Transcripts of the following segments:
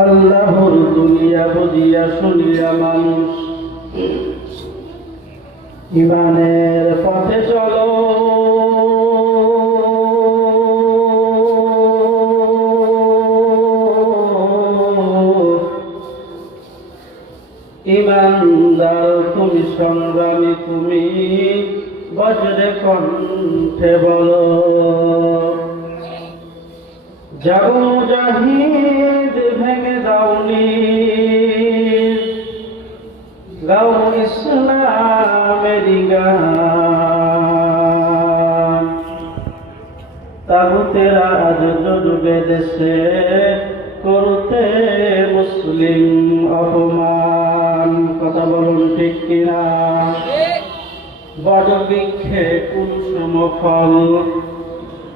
আল্লাহর দুনিয়া বুঝিয়া শুনিয়া মানুষ ইমানের পথে চলো। ইমানদার তুমি, সংগ্রামী তুমি, বজ্রে কণ্ঠে বলো। জাগো মুজাহিদ, ভেঙে দাওনি, গাও ইসলামেরি গান। তাগুতের আজ জ্বলবে দেশে, করতে মুসলিম অপমান। কথা বলুন ঠিক কিনা? বড় বৃক্ষে কুসুম ফল,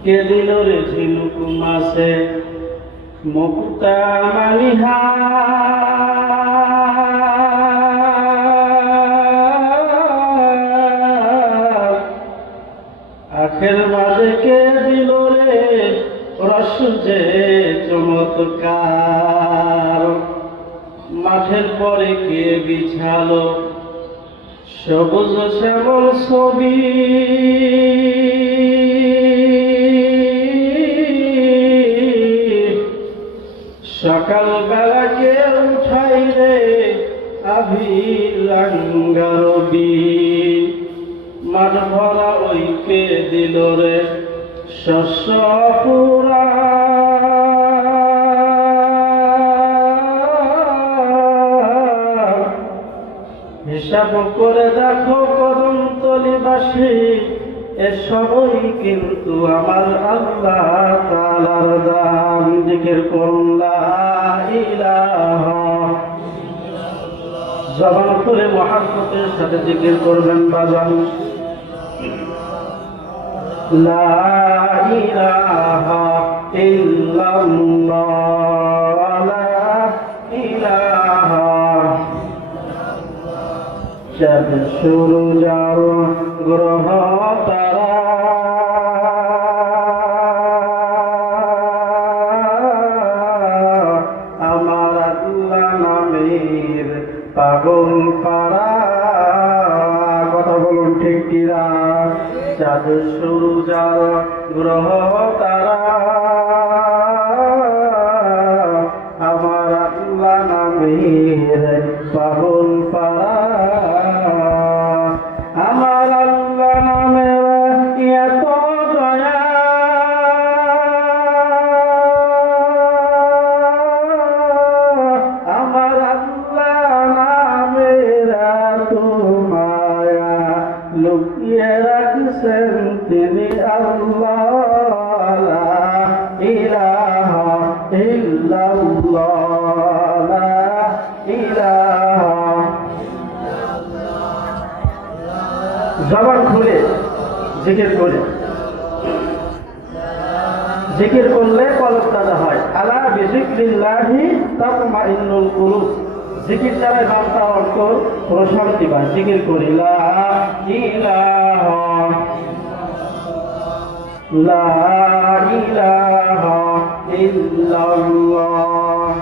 কে দিল রে ঝিনুক মাসে মুক্তা মালিহা। আখের মাঝে কে দিল রে রস যে চমৎকার। মাঠের পরে কে বিছালো সবুজ শ্যামল ছবি। সকাল বেলা কে উঠাই রে আভিলাঙ্গারবি। মাঠ ভরা ওই কে দিল রে শস্য পুরা। হিসাব করে দেখো কদমতলীবাসী, এসবই কিন্তু আমার আল্লাহ তাআলার দান। জিকির করুন লা ইলাহা। জবান খুলে মুহাব্বতের সাথে জিকির করবেন বাজান। লা ইলাহা ইল্লাল্লাহ, লা ইলাহা। চাঁদ সূরজ আর গ্রহ তারা, আমার আল্লাহ নামের পাগল পারা। কথা বলুন ঠিক কিনা? চাঁদ সূরজ আর গ্রহ তারা, আমার আল্লাহ নামের পাগল পারা। আমার আল্লাহ নামের এত দয়া, আমার আল্লাহ নামের এত মায়া, লুকিয়ে রাখছেন তিনি আল্লাহ। লা ইলাহা ইল্লাল্লাহ, লা ইলাহা। জবান খুলে জিকির করে, জিকির করলে কলব তাজা হয়। আলা বিযিকরিল্লাহি তাতমাইন্নুল কুলুব। জিকির দ্বারা বান্দা অন্তর প্রশান্তি পায়। জিকির করি লা ইলাহা, লা ইলাহা ইল্লাল্লাহ,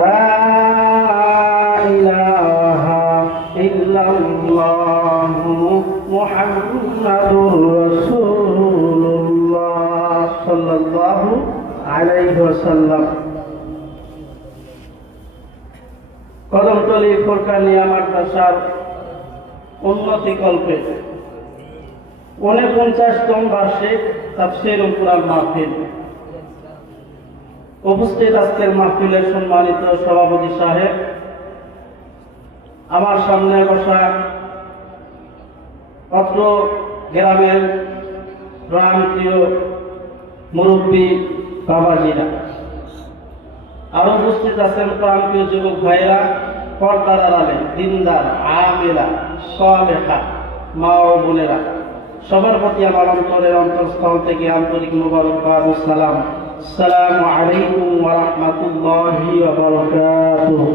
লা ইলাহা ইল্লাল্লাহু মুহাম্মাদুর রাসূলুল্লাহ সাল্লাল্লাহু আলাইহি ওয়াসাল্লাম। কদমতলী ফুরকানিয়া মাদ্রাসার উন্নতি কল্পে 49তম বার্ষিক তাফসীরুল কুরআন মাহফিল। উপস্থিত আজকের মাহফিলের সম্মানিত সভাপতি সাহেব, আমার সামনে বসা অত্র গ্রামের প্রাণপ্রিয় মুরব্বী বাবাজিরা, আরো উপস্থিত আছেন প্রাণপ্রিয় যুবক ভাইরা, পর্দার আড়ালে দিনদার আমেলা সালেহা মা ও বোনেরা, সবার প্রতি আমার অন্তরের অন্তঃস্থল থেকে আন্তরিক মুবারকবাদ ও সালাম। আসসালামু আলাইকুম ওয়া রাহমাতুল্লাহি ওয়া বারাকাতুহু।